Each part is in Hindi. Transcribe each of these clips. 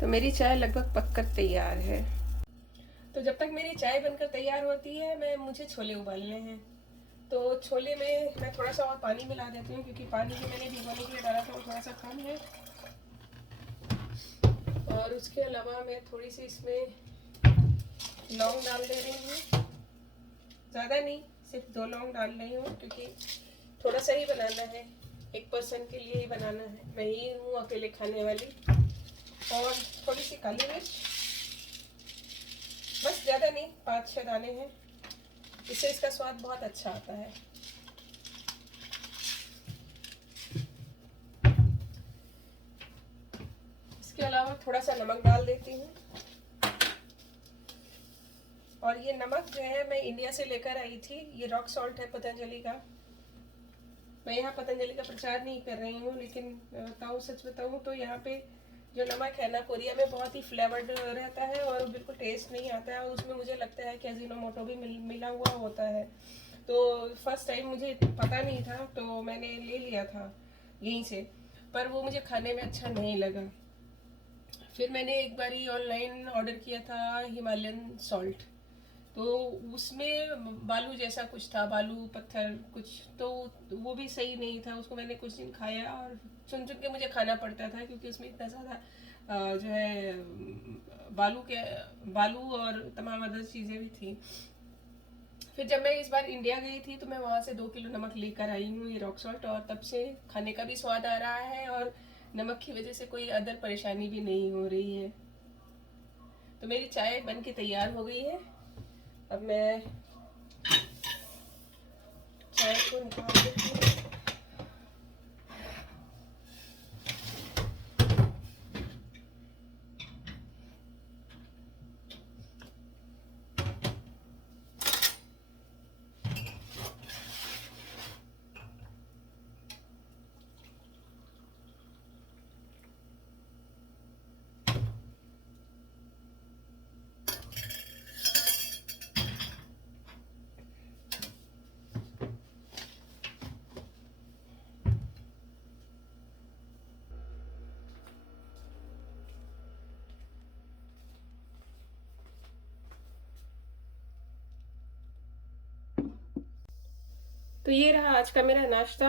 तो मेरी चाय लगभग पककर तैयार है। तो जब तक मेरी चाय बनकर तैयार होती है मुझे छोले उबालने हैं। तो छोले में मैं थोड़ा सा और पानी मिला देती हूँ, क्योंकि पानी भी मैंने भिगोने के लिए डाला था वो थोड़ा सा कम है। और उसके अलावा मैं थोड़ी सी इसमें लौंग डाल दे रही हूँ, ज़्यादा नहीं, सिर्फ 2 लौंग डाल रही हूँ, क्योंकि थोड़ा सा ही बनाना है, 1 पर्सन के लिए ही बनाना है, मैं ही हूँ अकेले खाने वाली। और थोड़ी सी काली मिर्च, बस ज़्यादा नहीं, 5-6 दाने हैं, इससे इसका स्वाद बहुत अच्छा आता है। इसके अलावा थोड़ा सा नमक डाल देती हूँ। और ये नमक जो है मैं इंडिया से लेकर आई थी, ये रॉक सॉल्ट है पतंजलि का। मैं यहाँ पतंजलि का प्रचार नहीं कर रही हूँ, लेकिन सच बताऊँ तो यहाँ पे जो नमक है ना, कोरिया में बहुत ही फ्लेवर्ड रहता है और बिल्कुल टेस्ट नहीं आता है, और उसमें मुझे लगता है कि अजीनोमोटो भी मिला हुआ होता है। तो फर्स्ट टाइम मुझे पता नहीं था, तो मैंने ले लिया था यहीं से, पर वो मुझे खाने में अच्छा नहीं लगा। फिर मैंने एक बारी ऑनलाइन ऑर्डर किया था हिमालयन सॉल्ट, तो उसमें बालू जैसा कुछ था, बालू पत्थर कुछ, तो वो भी सही नहीं था। उसको मैंने कुछ दिन खाया और चुन चुन के मुझे खाना पड़ता था, क्योंकि उसमें इतना ज़्यादा जो है बालू और तमाम अदर चीज़ें भी थी। फिर जब मैं इस बार इंडिया गई थी तो मैं वहाँ से 2 किलो नमक लेकर आई हूँ, ये रॉक सॉल्ट, और तब से खाने का भी स्वाद आ रहा है और नमक की वजह से कोई अदर परेशानी भी नहीं हो रही है। तो मेरी चाय बन के तैयार हो गई है। अब मैं चाय को निकाल देती हूँ। तो ये रहा आज का मेरा नाश्ता।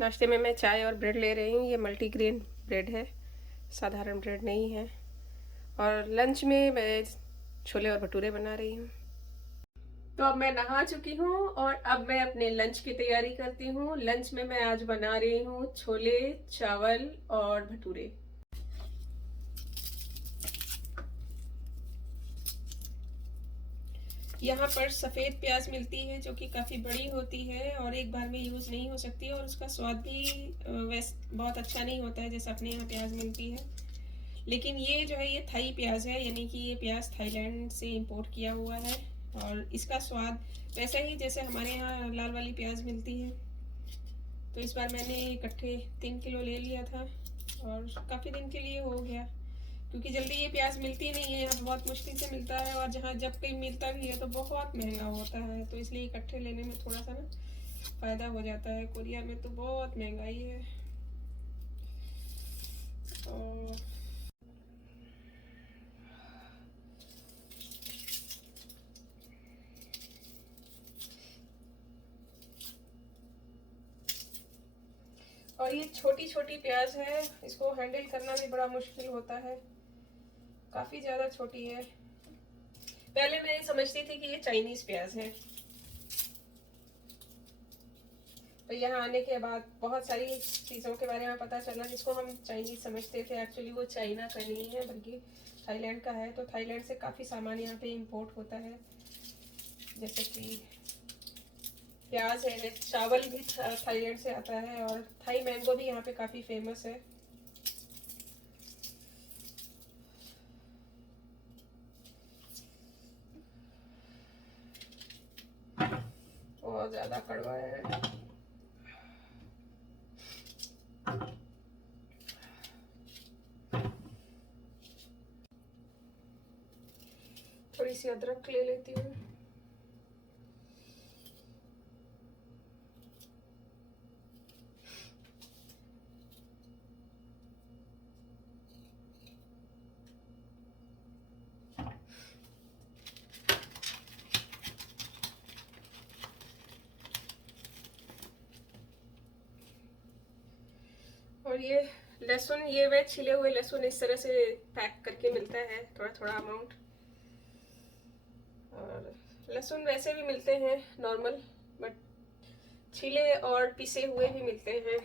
नाश्ते में मैं चाय और ब्रेड ले रही हूँ, ये मल्टीग्रेन ब्रेड है, साधारण ब्रेड नहीं है। और लंच में मैं छोले और भटूरे बना रही हूँ। तो अब मैं नहा चुकी हूँ और अब मैं अपने लंच की तैयारी करती हूँ। लंच में मैं आज बना रही हूँ छोले, चावल और भटूरे। यहाँ पर सफ़ेद प्याज मिलती है जो कि काफ़ी बड़ी होती है और एक बार में यूज़ नहीं हो सकती, और उसका स्वाद भी वैसे बहुत अच्छा नहीं होता है जैसा अपने यहाँ प्याज मिलती है। लेकिन ये जो है ये थाई प्याज है, यानी कि ये प्याज थाईलैंड से इंपोर्ट किया हुआ है, और इसका स्वाद वैसा ही जैसे हमारे यहाँ लाल वाली प्याज मिलती है। तो इस बार मैंने इकट्ठे 3 किलो ले लिया था और काफ़ी दिन के लिए हो गया, क्योंकि जल्दी ये प्याज मिलती नहीं है, यहाँ बहुत मुश्किल से मिलता है, और जहाँ जब कहीं मिलता भी है तो बहुत महंगा होता है, तो इसलिए इकट्ठे लेने में थोड़ा सा ना फ़ायदा हो जाता है। कोरिया में तो बहुत महंगाई है। और और ये छोटी छोटी प्याज है, इसको हैंडल करना भी बड़ा मुश्किल होता है, काफ़ी ज़्यादा छोटी है। पहले मैं समझती थी कि ये चाइनीज़ प्याज है, तो यहाँ आने के बाद बहुत सारी चीज़ों के बारे में पता चला, जिसको हम चाइनीज़ समझते थे एक्चुअली वो चाइना का नहीं है बल्कि थाईलैंड का है। तो थाईलैंड से काफ़ी सामान यहाँ पे इंपोर्ट होता है, जैसे कि प्याज है, चावल भी थाईलैंड से आता है, और थाई मैंगो भी यहाँ पे काफ़ी फेमस है। बहुत ज़्यादा कड़वा है। थोड़ी सी अदरक ले लेती हूँ। और ये लहसुन, ये वे छिले हुए लहसुन इस तरह से पैक करके मिलता है, थोड़ा थोड़ा अमाउंट। और लहसुन वैसे भी मिलते हैं नॉर्मल, बट छिले और पिसे हुए भी मिलते हैं,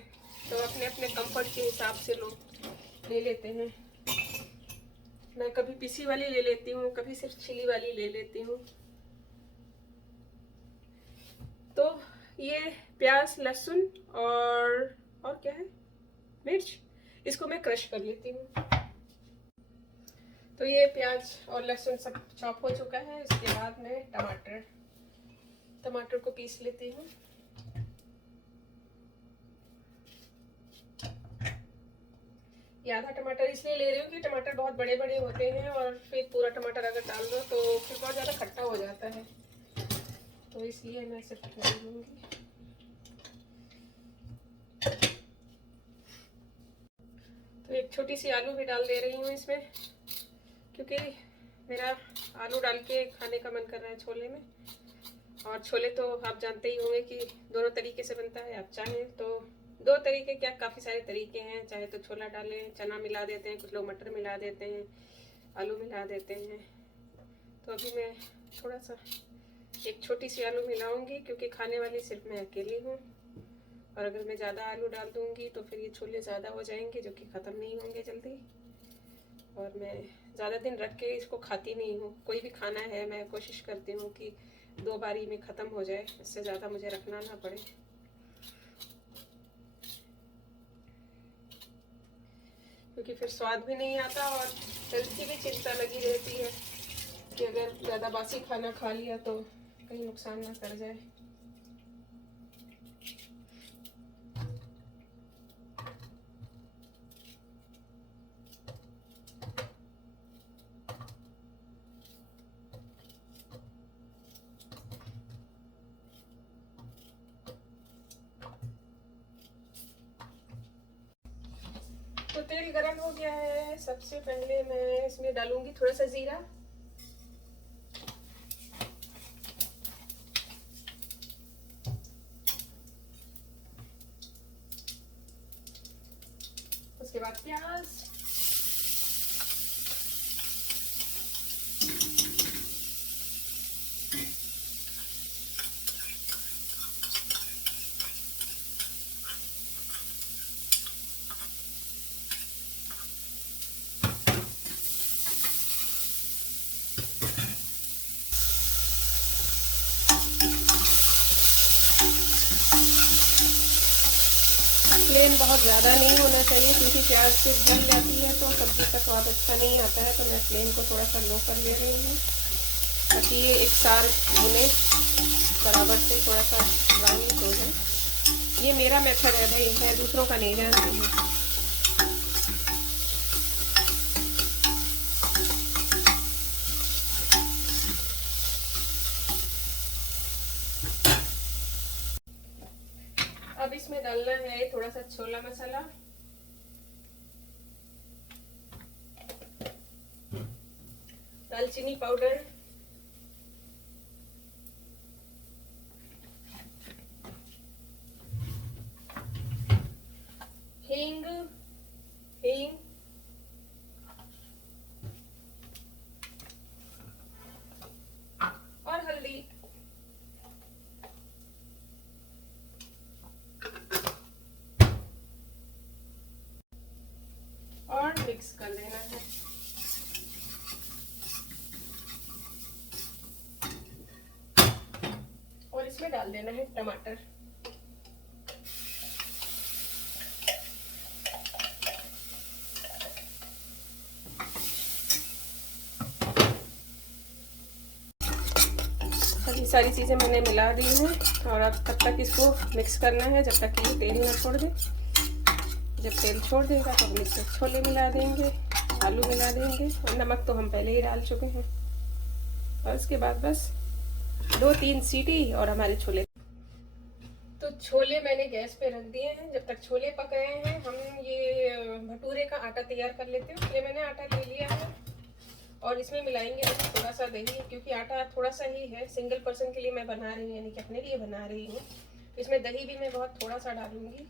तो अपने अपने कंफर्ट के हिसाब से लोग ले लेते हैं। मैं कभी पिसी वाली ले लेती हूँ, कभी सिर्फ छिली वाली ले लेती हूँ। तो ये प्याज, लहसुन और क्या है, मिर्च, इसको मैं क्रश कर लेती हूँ। तो ये प्याज और लहसुन सब चॉप हो चुका है। इसके बाद मैं टमाटर को पीस लेती हूँ। ये आधा टमाटर इसलिए ले रही हूँ कि टमाटर बहुत बड़े बड़े होते हैं, और फिर पूरा टमाटर अगर डाल दो तो फिर बहुत ज़्यादा खट्टा हो जाता है, तो इसलिए मैं सिर्फ ले लूँगी। तो एक छोटी सी आलू भी डाल दे रही हूँ इसमें, क्योंकि मेरा आलू डाल के खाने का मन कर रहा है छोले में। और छोले तो आप जानते ही होंगे कि दोनों तरीके से बनता है। आप चाहें तो दो तरीके क्या, काफ़ी सारे तरीके हैं। चाहे तो छोला डालें, चना मिला देते हैं, कुछ लोग मटर मिला देते हैं, आलू मिला देते हैं। तो अभी मैं थोड़ा सा एक छोटी सी आलू मिलाऊंगी, क्योंकि खाने वाली सिर्फ मैं अकेली हूँ। और अगर मैं ज़्यादा आलू डाल दूँगी तो फिर ये छोले ज़्यादा हो जाएंगे, जो कि ख़त्म नहीं होंगे जल्दी। और मैं ज़्यादा दिन रख के इसको खाती नहीं हूँ। कोई भी खाना है मैं कोशिश करती हूँ कि 2 बारी में ख़त्म हो जाए, इससे ज़्यादा मुझे रखना ना पड़े। क्योंकि फिर स्वाद भी नहीं आता, और हेल्थ की भी चिंता लगी रहती है कि अगर ज़्यादा बासी खाना खा लिया तो कहीं नुकसान ना कर जाए। तो तेल गरम हो गया है। सबसे पहले मैं इसमें डालूंगी थोड़ा सा जीरा, उसके बाद प्याज, फ्लेम बहुत ज़्यादा नहीं होना चाहिए, क्योंकि प्याज फिर जल जाती है तो सब्ज़ी का स्वाद अच्छा नहीं आता है। तो मैं फ्लेम को थोड़ा सा लो कर ले रही हूँ, ताकि ये एक साथ भुने बराबर से, थोड़ा सा ब्राउनिश हो जाए। ये मेरा मेथड है भाई, मैं दूसरों का नहीं जानती हूँ। अब इसमें डालना है थोड़ा सा छोला मसाला, दालचीनी पाउडर, हींग, और हल्दी। और मिक्स कर देना है। और इसमें डाल देना है टमाटर। सभी सारी चीज़ें मैंने मिला दी हैं, और अब तब तक इसको मिक्स करना है जब तक ये तेल ना छोड़ दे। जब तेल छोड़ देगा तो हम इसमें छोले मिला देंगे, आलू मिला देंगे, और नमक तो हम पहले ही डाल चुके हैं। और उसके बाद बस 2-3 सीटी और हमारे छोले। तो छोले मैंने गैस पे रख दिए हैं। जब तक छोले पक रहे हैं हम ये भटूरे का आटा तैयार कर लेते हैं। ये मैंने आटा ले लिया है, और इसमें मिलाएंगे थोड़ा सा दही, क्योंकि आटा थोड़ा सा ही है, सिंगल पर्सन के लिए मैं बना रही हूँ, यानी कि अपने लिए बना रही हूँ। इसमें दही भी मैं बहुत थोड़ा सा डालूंगी।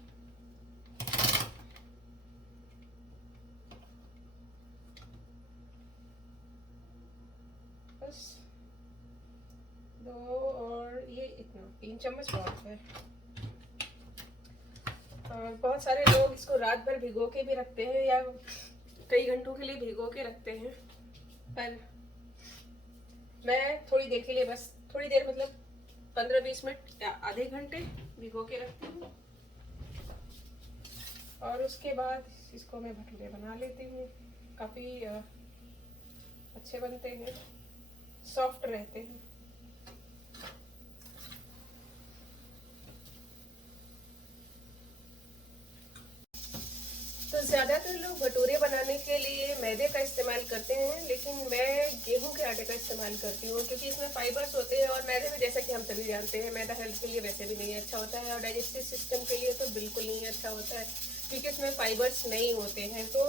2 और ये इतना 3 चम्मच बहुत है। बहुत सारे लोग इसको रात भर भिगो के भी रखते हैं या कई घंटों के लिए भिगो के रखते हैं, पर मैं थोड़ी देर के लिए, बस थोड़ी देर मतलब 15-20 मिनट या आधे घंटे भिगो के रखती हूँ। और उसके बाद इसको मैं भटूरे बना लेती हूँ। काफ़ी अच्छे बनते हैं, सॉफ्ट रहते हैं। तो ज़्यादातर लोग भटूरे बनाने के लिए मैदे का इस्तेमाल करते हैं, लेकिन मैं गेहूं के आटे का इस्तेमाल करती हूँ, क्योंकि इसमें फाइबर्स होते हैं। और मैदे में, जैसा कि हम सभी जानते हैं, मैदा हेल्थ के लिए वैसे भी नहीं अच्छा होता है, और डाइजेस्टिव सिस्टम के लिए तो बिल्कुल नहीं अच्छा होता है, क्योंकि इसमें फाइबर्स नहीं होते हैं। तो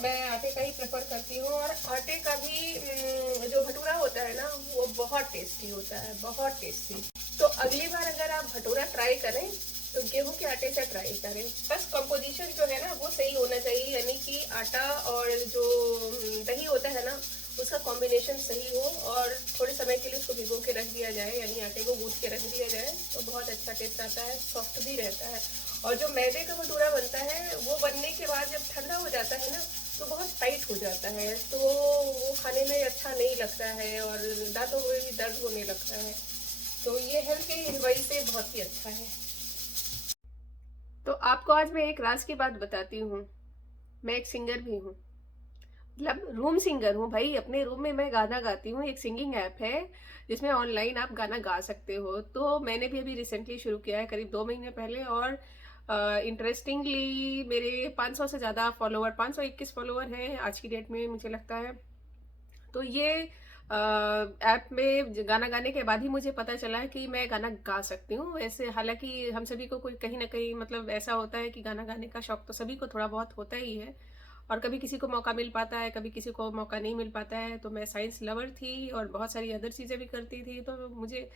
मैं आटे का ही प्रेफर करती हूँ। और आटे का भी जो भटूरा होता है ना, वो बहुत टेस्टी होता है, बहुत टेस्टी। तो अगली बार अगर आप भटूरा ट्राई करें तो गेहूं के आटे से ट्राई करें। बस कंपोजिशन जो है ना वो सही होना चाहिए, यानी कि आटा और जो दही होता है ना उसका कॉम्बिनेशन सही हो, और थोड़े समय के लिए उसको भिगो के रख दिया जाए, यानी आटे को गूंथ के रख दिया जाए, तो बहुत अच्छा टेस्ट आता है, सॉफ्ट भी रहता है। और जो मैदे का भटूरा बनता है वो बनने के बाद जब ठंडा हो जाता है ना तो बहुत टाइट हो जाता है, तो वो खाने में अच्छा नहीं लगता है और दांतों में भी दर्द होने लगता है। तो ये हेल्थ के वजह से बहुत ही अच्छा है। तो आपको आज मैं एक राज की बात बताती हूँ। मैं एक सिंगर भी हूँ, मतलब रूम सिंगर हूँ भाई। अपने रूम में मैं गाना गाती हूँ। एक सिंगिंग ऐप है जिसमें ऑनलाइन आप गाना गा सकते हो। तो मैंने भी अभी रिसेंटली शुरू किया है, करीब 2 महीने पहले। और इंटरेस्टिंगली मेरे 500 से ज़्यादा फॉलोअर, 521 फॉलोअर हैं आज की डेट में, मुझे लगता है। तो ये ऐप में गाना गाने के बाद ही मुझे पता चला कि मैं गाना गा सकती हूँ। वैसे हालांकि हम सभी को कोई कहीं ना कहीं मतलब ऐसा होता है कि गाना गाने का शौक तो सभी को थोड़ा बहुत होता ही है, और कभी किसी को मौका मिल पाता है, कभी किसी को मौका नहीं मिल पाता है। तो मैं साइंस लवर थी और बहुत सारी अदर चीज़ें भी करती थी, तो मुझे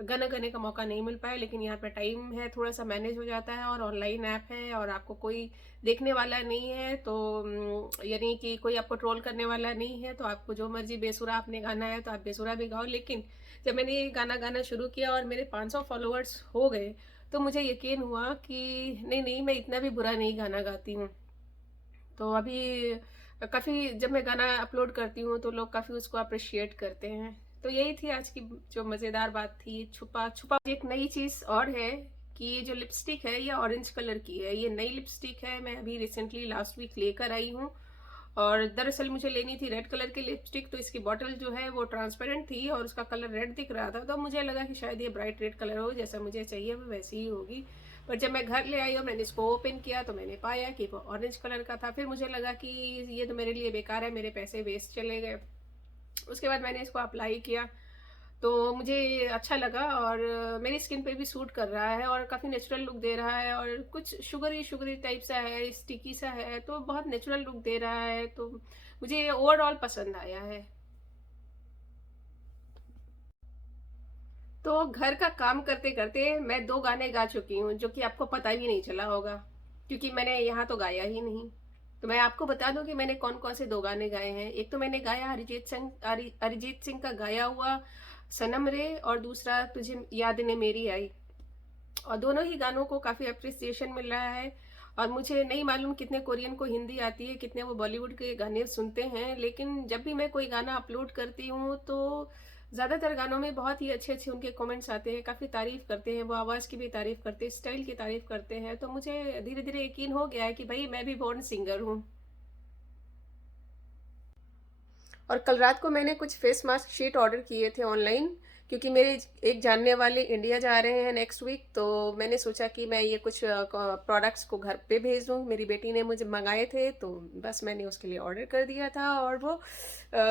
गाना गाने का मौका नहीं मिल पाया। लेकिन यहाँ पे टाइम है, थोड़ा सा मैनेज हो जाता है, और ऑनलाइन ऐप है और आपको कोई देखने वाला नहीं है, तो यानी कि कोई आपको ट्रोल करने वाला नहीं है, तो आपको जो मर्जी बेसुरा आपने गाना है तो आप बेसुरा भी गाओ। लेकिन जब मैंने ये गाना गाना शुरू किया और मेरे 500 फॉलोअर्स हो गए, तो मुझे यकीन हुआ कि नहीं नहीं, मैं इतना भी बुरा नहीं गाना गाती हूँ। तो अभी काफ़ी जब मैं गाना अपलोड करती हूँ तो लोग काफ़ी उसको अप्रिशिएट करते हैं। तो यही थी आज की जो मज़ेदार बात थी। छुपा छुपा एक नई चीज़ और है कि ये जो लिपस्टिक है ये ऑरेंज कलर की है। ये नई लिपस्टिक है, मैं अभी रिसेंटली लास्ट वीक लेकर आई हूँ। और दरअसल मुझे लेनी थी रेड कलर की लिपस्टिक, तो इसकी बॉटल जो है वो ट्रांसपेरेंट थी और उसका कलर रेड दिख रहा था, तो मुझे लगा कि शायद ये ब्राइट रेड कलर हो, जैसा मुझे चाहिए वो वैसी ही होगी। पर जब मैं घर ले आई और मैंने इसको ओपन किया तो मैंने पाया कि वो ऑरेंज कलर का था। फिर मुझे लगा कि ये तो मेरे लिए बेकार है, मेरे पैसे वेस्ट चले गए। उसके बाद मैंने इसको अप्लाई किया तो मुझे अच्छा लगा, और मेरी स्किन पे भी सूट कर रहा है और काफ़ी नेचुरल लुक दे रहा है, और कुछ शुगरी शुगरी टाइप सा है, स्टिकी सा है, तो बहुत नेचुरल लुक दे रहा है। तो मुझे ओवरऑल पसंद आया है। तो घर का काम करते करते मैं 2 गाने गा चुकी हूँ, जो कि आपको पता भी नहीं चला होगा, क्योंकि मैंने यहाँ तो गाया ही नहीं। तो मैं आपको बता दूं कि मैंने कौन कौन से 2 गाने गाए हैं। एक तो मैंने गाया अरिजीत सिंह का गाया हुआ सनम रे, और दूसरा तुझे याद ने मेरी आई। और दोनों ही गानों को काफ़ी अप्रिसिएशन मिल रहा है। और मुझे नहीं मालूम कितने कोरियन को हिंदी आती है, कितने वो बॉलीवुड के गाने सुनते हैं, लेकिन जब भी मैं कोई गाना अपलोड करती हूँ तो ज़्यादातर गानों में बहुत ही अच्छे अच्छे उनके कमेंट्स आते हैं, काफ़ी तारीफ़ करते हैं, वो आवाज़ की भी तारीफ़ करते हैं, स्टाइल की तारीफ़ करते हैं। तो मुझे धीरे धीरे यकीन हो गया है कि भाई मैं भी बॉर्न सिंगर हूँ। और कल रात को मैंने कुछ फेस मास्क शीट ऑर्डर किए थे ऑनलाइन, क्योंकि मेरे एक जानने वाले इंडिया जा रहे हैं नेक्स्ट वीक। तो मैंने सोचा कि मैं ये कुछ प्रोडक्ट्स को घर पे भेज दूँ। मेरी बेटी ने मुझे मंगाए थे, तो बस मैंने उसके लिए ऑर्डर कर दिया था, और वो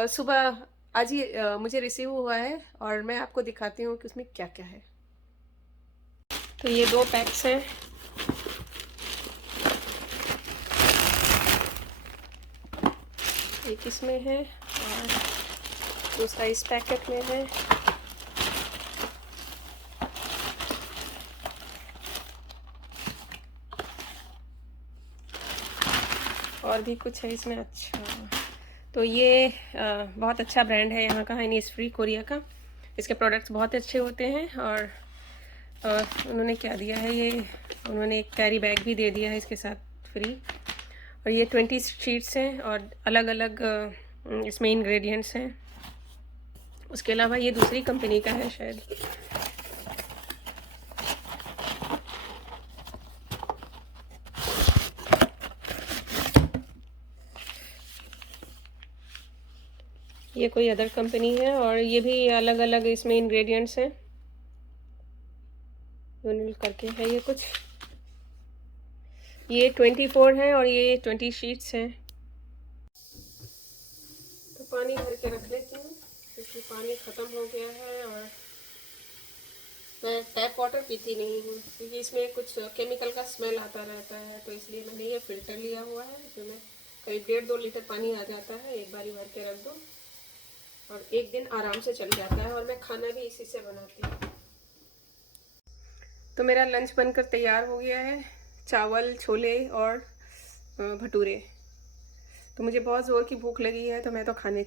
सुबह आज ही मुझे रिसीव हुआ है, और मैं आपको दिखाती हूँ कि उसमें क्या क्या है। तो ये 2 पैक्स हैं। एक इसमें है और दूसरा इस पैकेट में है। और भी कुछ है इसमें। अच्छा, तो ये बहुत अच्छा ब्रांड है यहाँ का, इनिसफ्री कोरिया का। इसके प्रोडक्ट्स बहुत अच्छे होते हैं। और उन्होंने क्या दिया है, ये उन्होंने एक कैरी बैग भी दे दिया है इसके साथ फ्री। और ये 20 शीट्स हैं और अलग अलग इसमें इंग्रेडिएंट्स हैं। उसके अलावा ये दूसरी कंपनी का है शायद। ये कोई अदर कंपनी है और ये भी अलग अलग इसमें इंग्रेडिएंट्स हैं, यूनिल करके है ये कुछ। ये 24 है और ये 20 शीट्स हैं। तो पानी भर के रख लेती हूँ क्योंकि पानी ख़त्म हो गया है और मैं टैप वाटर पीती नहीं हूँ क्योंकि इसमें कुछ केमिकल का स्मेल आता रहता है। तो इसलिए मैंने ये फ़िल्टर लिया हुआ है जिसमें करीब 1.5-2 लीटर पानी आ जाता है। एक बारी भर के रख दो और एक दिन आराम से चल जाता है। और मैं खाना भी इसी से बनाती हूँ। तो मेरा लंच बनकर तैयार हो गया है, चावल, छोले और भटूरे। तो मुझे बहुत ज़ोर की भूख लगी है तो मैं तो खाने